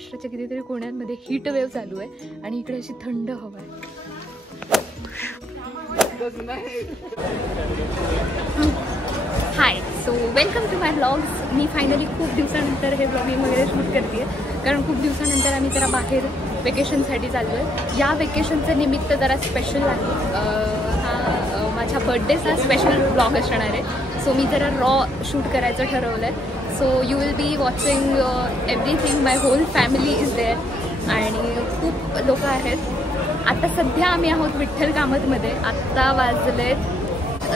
महाराष्ट्राच्या कितीतरी कोण्यांमध्ये heat wave चालू आहे आणि इकडे अशी थंड हवा आहे. Hi, so welcome to my vlogs. मी फायनली खूप दिवसानंतर हे व्लॉगिंग वगैरे शूट करते आहे, कारण खूप दिवसानंतर आम्ही जरा बाहेर वेकेशनसाठी चाललो आहे. या वेकेशनचं निमित्त जरा स्पेशल आहे. हा माझ्या बर्थडेचा स्पेशल व्लॉग असणार आहे. सो मी जरा रॉ शूट करायचं ठरवलं आहे. So you will be watching everything. My whole family is there आणि खूप लोक आहेत. आता सध्या आम्ही आहोत विठ्ठल कामतमध्ये. आत्ता वाजले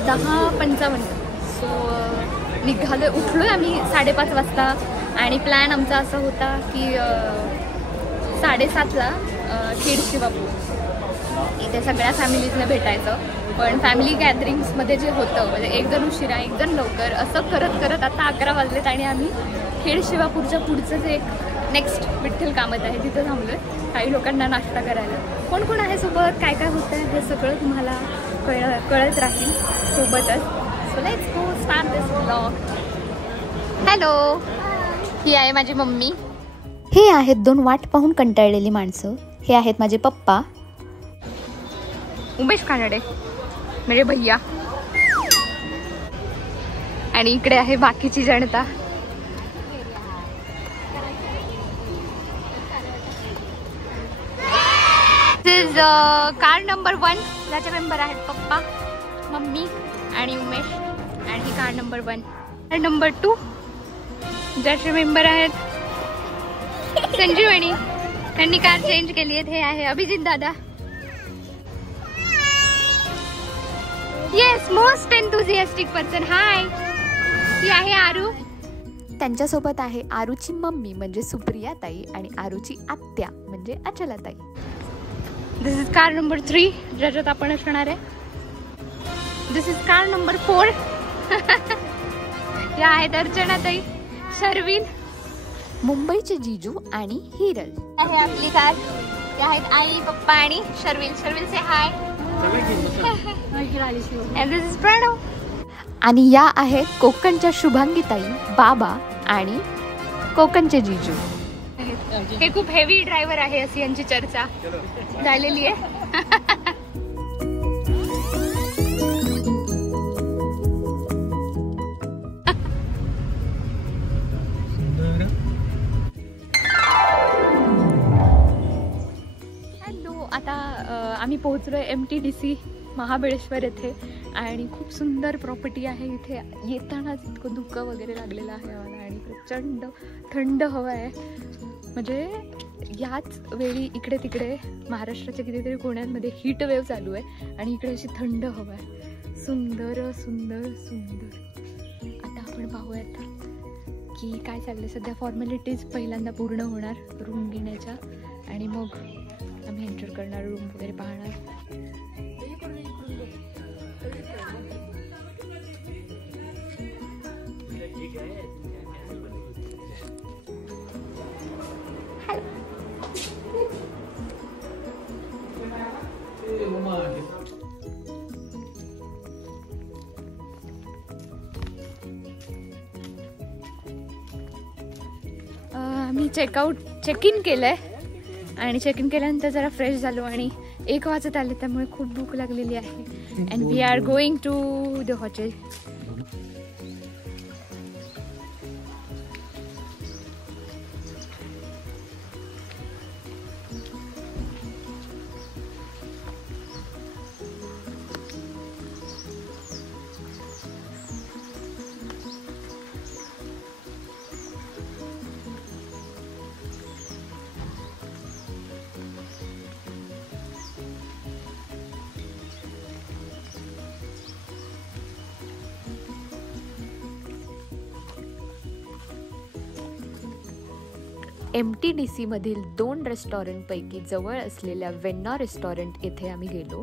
10:55. सो निघालो, उठलो आहे आम्ही 5:30 वाजता आणि प्लॅन आमचा असा होता की 7:30ला खेड शिवापूर इथे सगळ्या फॅमिलीजने भेटायचं. पण फॅमिली गॅदरिंग्समध्ये जे होतं म्हणजे एक जण उशिरा एक जण लवकर असं करत करत आता 11 वाजलेत आणि आम्ही खेड शिवापूरच्या पुढचं जे एक नेक्स्ट विठ्ठल कामत आहे तिथं थांबलो आहे काही लोकांना नाश्ता करायला. कोण कोण आहे सोबत, काय काय होतं हे सगळं तुम्हाला कळत राहील सोबतच. So let's go start this vlog. Hello, ही आहे माझी मम्मी. हे आहेत 2 वाट पाहून कंटाळलेली माणसं. हे आहेत माझे पप्पा उमेश कानडे म्हणजे भैया. आणि इकडे आहे बाकीची जनता. दिस इज कार नंबर 1. ज्याचे मेंबर आहेत पप्पा, मम्मी आणि उमेश. आणि ही कार नंबर 1. कार नंबर 2 ज्याचे मेंबर आहेत संजीवनी. त्यांनी कार चेंज केली आहे. हे आहे अभिजित दादा. Yes, most enthusiastic person. Hi, ही आहे आरू. त्यांच्यासोबत आहे आरूची मम्मी म्हणजे सुप्रिया ताई आणि आरूची आत्या म्हणजे अचला ताई. दिस इज कार नंबर 3 ज्याच्यात आपण असणार आहे. दिस इज कार नंबर 4. या आहेत अर्चना ताई, शर्विन, मुंबईचे जीजू आणि हिरल. आहे आपली कार. त्या आहेत आई, पप्पा आणि Sharvin. Sharvin say hi. And this is Pranav. आणि या आहेत कोकणच्या शुभांगी ताई, बाबा आणि कोकणचे जीजू. हे खूप हेवी ड्रायव्हर आहे अशी यांची चर्चा झालेली आहे. आता आम्ही पोहोचलोय MTDC महाबळेश्वर येथे आणि खूप सुंदर प्रॉपर्टी आहे. इथे येतानाच इतकं धुकं वगैरे लागलेलं आहे आणि प्रचंड थंड हवा आहे. म्हणजे याच वेळी इकडे तिकडे महाराष्ट्राच्या कितीतरी कोण्यांमध्ये हीट वेव्ह चालू आहे आणि इकडे अशी थंड हवा आहे. सुंदर सुंदर सुंदर. आता आपण पाहूयात की काय चाललं. सध्या फॉर्मॅलिटीज पहिल्यांदा पूर्ण होणार रूम घेण्याच्या आणि मग आम्ही एंटर करणार, रूम वगैरे पाहणार. आम्ही चेक इन केलंय आणि चेक इन केल्यानंतर जरा फ्रेश झालो आणि 1 वाजत आले त्यामुळे खूप भूक लागलेली आहे. And we are going to the hotel. MTDC मधील 2 रेस्टॉरंटपैकी जवळ असलेल्या वेन्ना रेस्टॉरंट येथे आम्ही गेलो.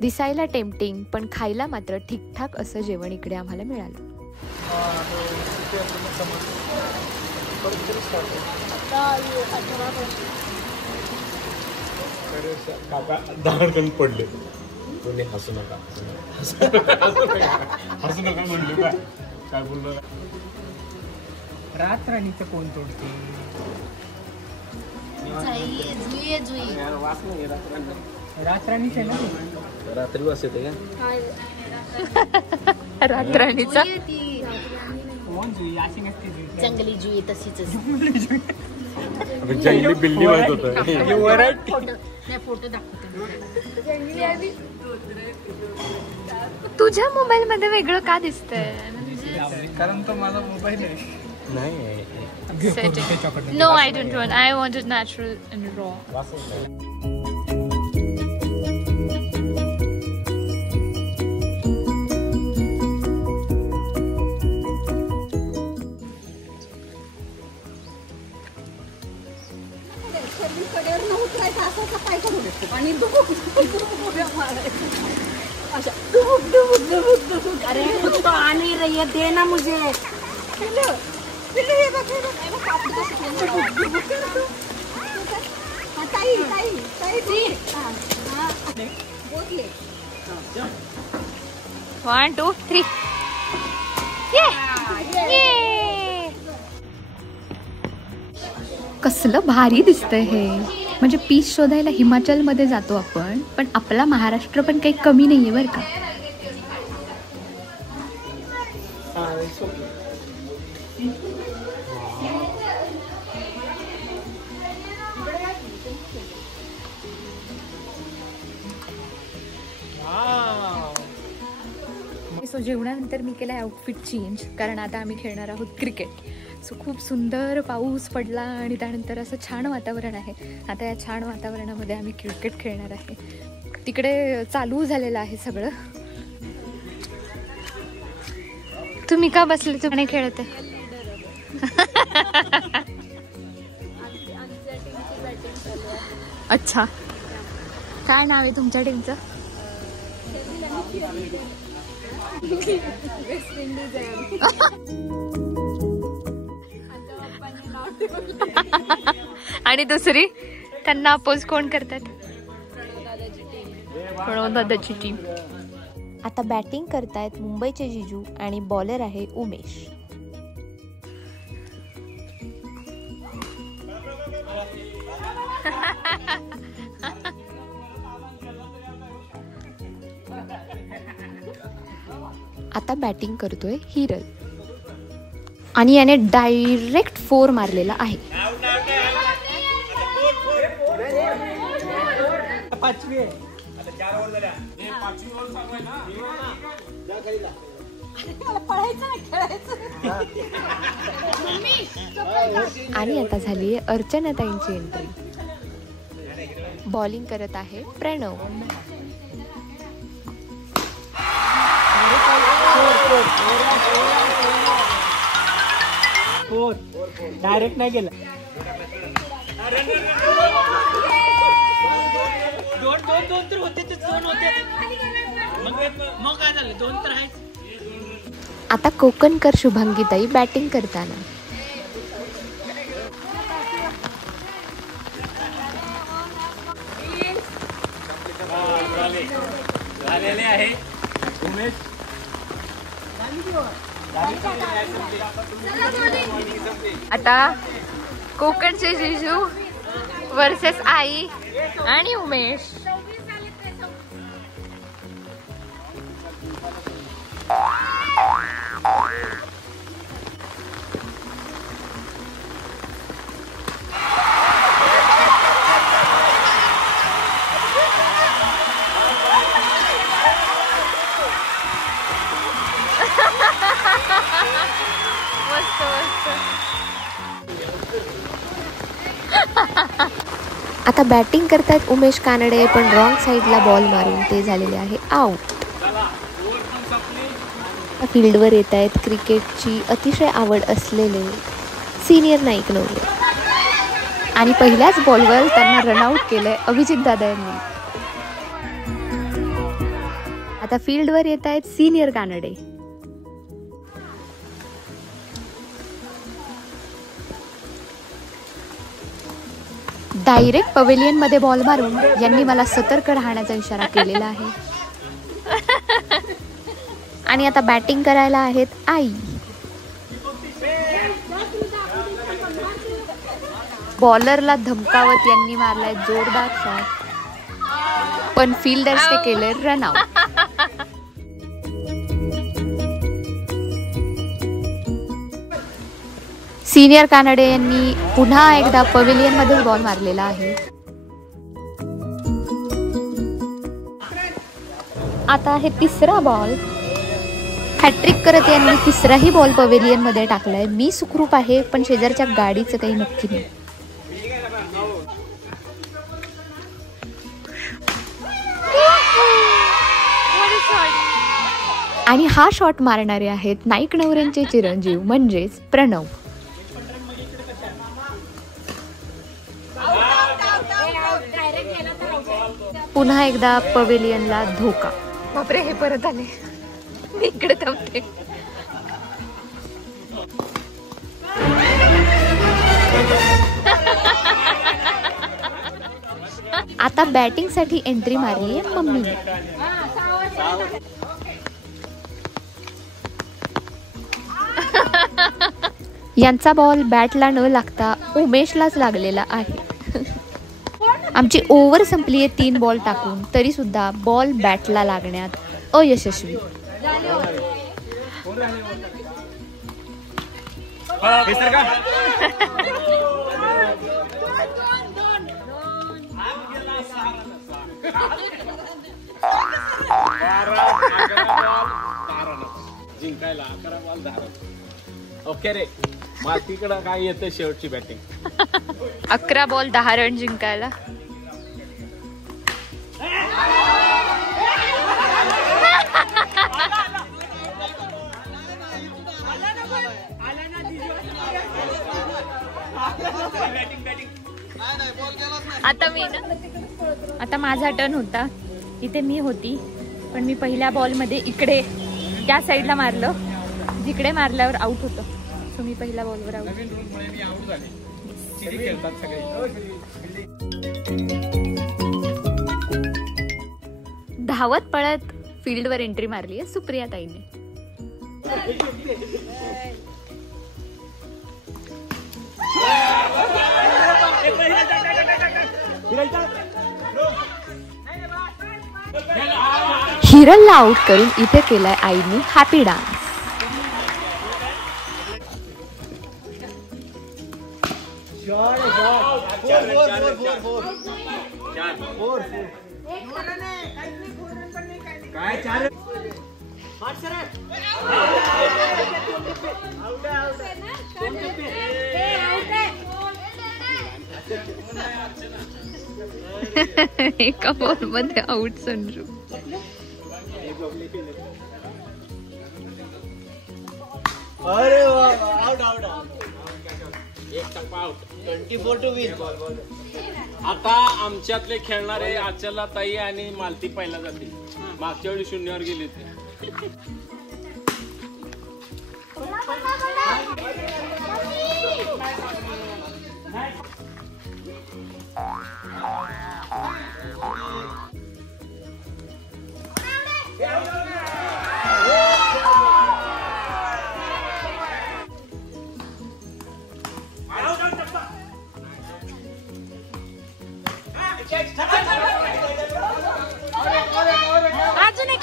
दिसायला टेम्पटिंग पण खायला मात्र ठीकठाक असं जेवण इकडे आम्हाला मिळालं. पडले कोणी हसू नका म्हणले काय बोललो. रातराणीचं कोण तोडते. रात्री वास येते का? रात्रणीचा जंगली जुई तशीच जंगली बिल्ली माहित होतं. फोटो दाखवतो. तुझ्या मोबाईल मध्ये वेगळं का दिसतंय? कारण तो माझा मोबाईल आहे. नाही no I don't want. I want it natural and raw. आणि अरे कुछ तो आ नहीं रही है, देना मुझे. One two three. कसलं भारी दिसतंय हे. म्हणजे पीस शोधायला हिमाचल मध्ये जातो आपण, पण आपला महाराष्ट्र पण काही कमी नाहीये बरं का. सो जेवणानंतर मी केलं आउटफिट चेंज, कारण आता आम्ही खेळणार आहोत क्रिकेट. सो खूप सुंदर पाऊस पडला आणि त्यानंतर असं छान वातावरण आहे. आता या छान वातावरणामध्ये आम्ही क्रिकेट खेळणार आहे. तिकडे चालू झालेलं आहे सगळं. तुम्ही का बसले? तुम्ही खेळते? अच्छा, काय नाव आहे तुमच्या टीमचं? वेस्ट इंडिज आहे. आणि दुसरी त्यांना अपोज कोण करतात? प्रणव दादाची टीम. आता बॅटिंग करतायत मुंबईचे जिजू आणि बॉलर आहे उमेश. आता बॅटिंग करतोय हिरल आणि याने डायरेक्ट 4 मारलेला आहे. आणि आता झाली आहे अर्चनाताईंची एंट्री. बॉलिंग करत आहे प्रणव. डायरेक्ट नाही गेला. दोन तर होते, ते 2 होते. मग काय झालं? 2 तर आहेच. आता कोकणकर शुभांगीताई बॅटिंग करताना. झालेले आहे उमेश. आता कोकणचे जिजू वर्सेस आई आणि उमेश. मस्त मस्त. आता बॅटिंग करतायत उमेश कानडे, पण रॉंग साईडला बॉल मारून ते झालेले आहे आउट. फील्डवर येत आहेत क्रिकेटची अतिशय आवड असलेले सिनियर नाईक नवले आणि पहिल्याच बॉलवर त्यांना रनआउट केलंय अभिजित दादा यांनी. आता फील्डवर येत आहेत सिनियर कानडे. डायरेक्ट पवेलियन मध्ये बॉल मारून यांनी मला सतर्क राहण्याचा इशारा केलेला आहे. आणि आता बॅटिंग करायला आहेत आई. बॉलरला धमकावत यांनी मारलाय जोरदार शॉट, पण फिल्डर्सने केले रन आउट. सिनियर कानडे यांनी पुन्हा एकदा पवेलियन मध्ये बॉल मारलेला आहे. आता आहे तिसरा बॉल. हॅट्रिक करत यांनी तिसराही बॉल पवेलियन मध्ये टाकलाय. मी सुखरूप आहे, पण शेजारच्या गाडीचं काही नक्की नाही. आणि हा शॉट मारणारे आहेत नाईक नवऱ्यांचे चिरंजीव म्हणजेच प्रणव. पुन्हा एकदा पवेलियनला धोका. बापरे, हे परत आले. मी इकडे थांबते. आता बॅटिंग साठी एंट्री मारली आहे मम्मीने. यांचा बॉल बॅटला न लागता उमेशलाच लागलेला आहे. आमची ओव्हर संपली आहे 3 बॉल टाकून, तरी सुद्धा बॉल बॅटला लागण्यात अयशस्वी. जिंकायला 11 बॉल 10 रन. ओके रे, मातीकडं काय येतं शेवटची बॅटिंग. 11 ball 10 run जिंकायला. आता माझा टर्न होता. इथे मी होती, पण मी पहिल्या बॉल मध्ये इकडे त्या साईडला मारलं जिकडे मारल्यावर आउट होतं. सो मी पहिल्या बॉलवर आउट. धावत पळत फील्डवर एंट्री मारली आहे सुप्रिया ताईने. हिरलला आउट करून इथे केलाय आईने हॅपी डान्स. एका बॉल मध्ये आउट संजू. अरे आउट आउट. एक टप्पा आउट. 24 to win. आता आमच्यातले खेळणारे आचला ताई आणि मालती पहिला जातील. मागच्या वेळी 0वर गेले होते. अजून एक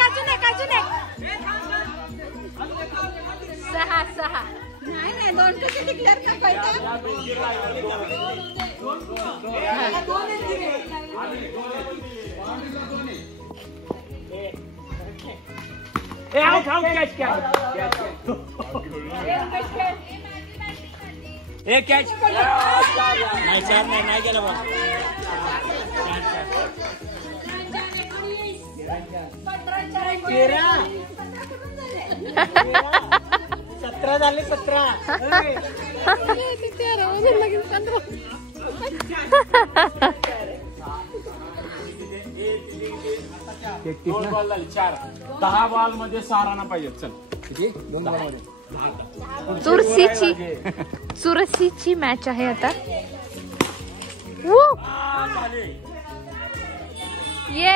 6. नाही 2 कसे डिक्लेअर करायचं. एक कॅच. नाही 4 नाही गेला बॉल. 17 झाले. 17 2 बॉल झाले 4. 10 बॉल मध्ये 6 रन पाहिजे. चल किती 2 बॉल मध्ये चुरशीची मॅच आहे आता. ये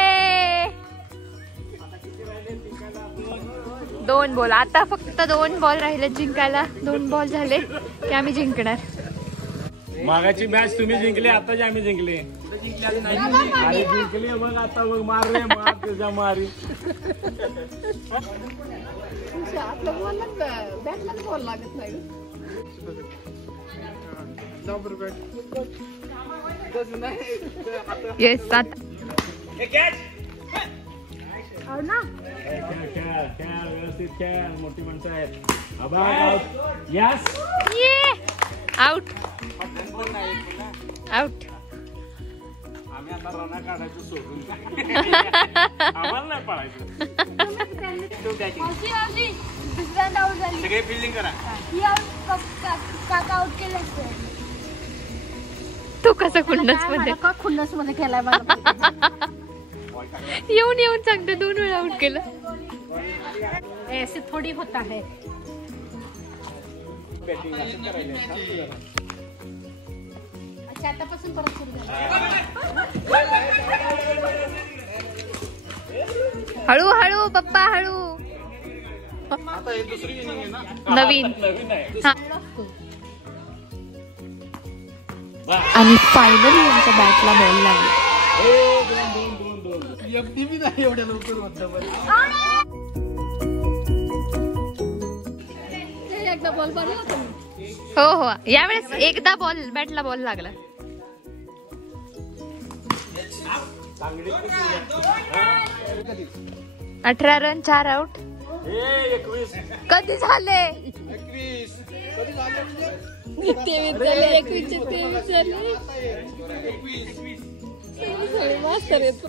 2 बॉल. आता फक्त 2 बॉल राहिले जिंकायला. 2 बॉल झाले की आम्ही जिंकणार. मागाची मॅच तुम्ही जिंकली, आताच आम्ही जिंकले. अरे जिंकली मग आता मग मार रे मार तुझ्या मारी. येस सात. खेळ व्यवस्थित खेळ, मोठी माणसं आहेत. Yes out out. आम्ही आता रना काढायचं सोडून आम्हाला नाही पळायचं. सगळे फिल्डिंग करा. तू कसं खुन्नस मध्ये खुन्नस मध्ये खेळाय येऊन येऊन सांगते 2 वेळा आउट केलं. ऐसे थोडी होता है. अच्छा आतापासून परत सुरू झालं. हळू हळू पप्पा हळू. आता हे दुसरी इनिंग आहे ना, नवीन आहे. हा. आणि फायनली यांच्या बॅटला बॉल लागला. एवढ्या लवकर होतं बरं. एकदा बॉल पडला होता. हो हो यावेळेस एकदा बॅटला बॉल लागला. 18 रन 4 आउट. 21 कधी झाले? 21 23 झाले. 21 झाले. मास्तर येतो.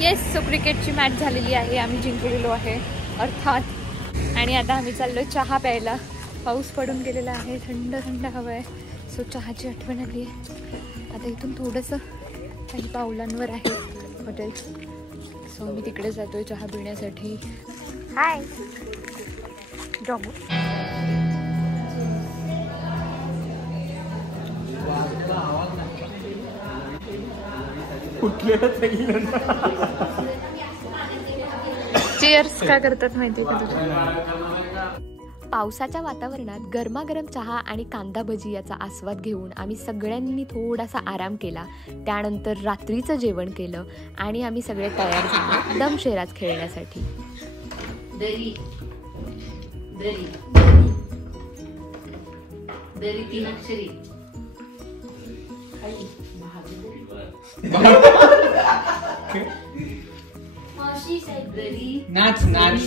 येस सो क्रिकेटची मॅच झालेली आहे. आम्ही जिंकलेलो आहे अर्थात. आणि आता आम्ही चाललो चहा प्यायला. पाऊस पडून गेलेला आहे, थंड थंड हवा आहे. सो चहाची आठवण आली आहे. आता इथून थोडंसं काही पावलांवर आहे हॉटेल. सो मी तिकडे जातोय चहा पिण्यासाठी. हाय डॉगू. चीअर्स काय करतात माहिती का तुझ्या? पावसाच्या वातावरणात गरमागरम चहा आणि कांदा भजी याचा आस्वाद घेऊन आम्ही सगळ्यांनी थोडासा आराम केला. त्यानंतर रात्रीचं जेवण केलं आणि आम्ही सगळे तयार झालो दमशेराज खेळण्यासाठी. दरी दरी दरी 3 अक्षरी. नाच नाच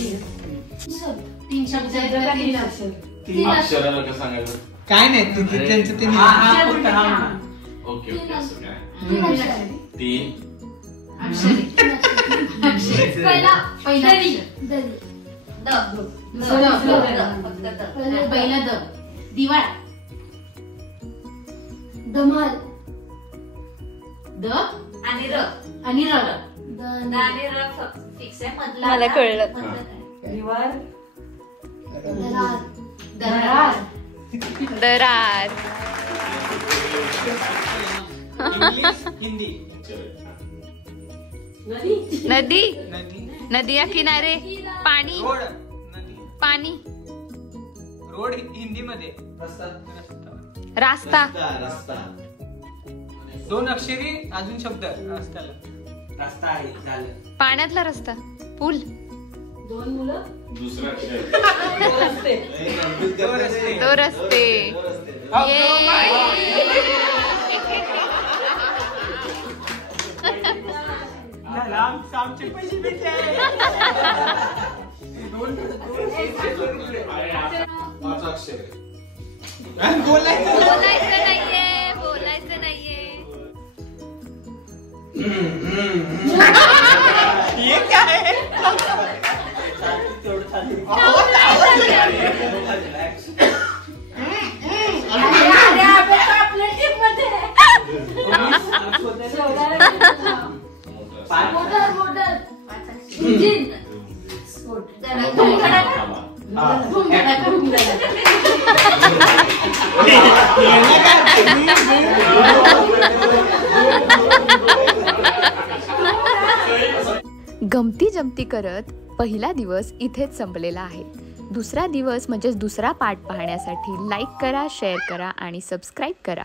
3 शब्द. 3 अक्षराला कसं सांगायचं? काय नाही त्यांचं ते ओके ओके असं काय 3 पहिला पहिला द दिवाळ. धमाल. द आणि र आणि र आणि र फिक्स आहे. मधला मला कळलं. दिवाळ. दरार. हिंदी. नदी. नदिया किनारे. पाणी. रोड. नदी. पाणी. रोड हिंदी मध्ये रास्ता. 2 अक्षरी अजून शब्द रस्त्याला. रस्ता आहे झालं. पाण्यातला रस्ता. पूल. 2 मुलं. दुसरा अक्षर 2 रस्ते. आमचे पैसे भेटले. 5 अक्षर बोलायचं नाहीये. ये क्या है? गमती जमती करत पहिला दिवस इथेच संपलेला आहे. दुसरा दिवस म्हणजेच दुसरा पार्ट पाहण्यासाठी लाईक करा, शेअर करा आणि सबस्क्राईब करा.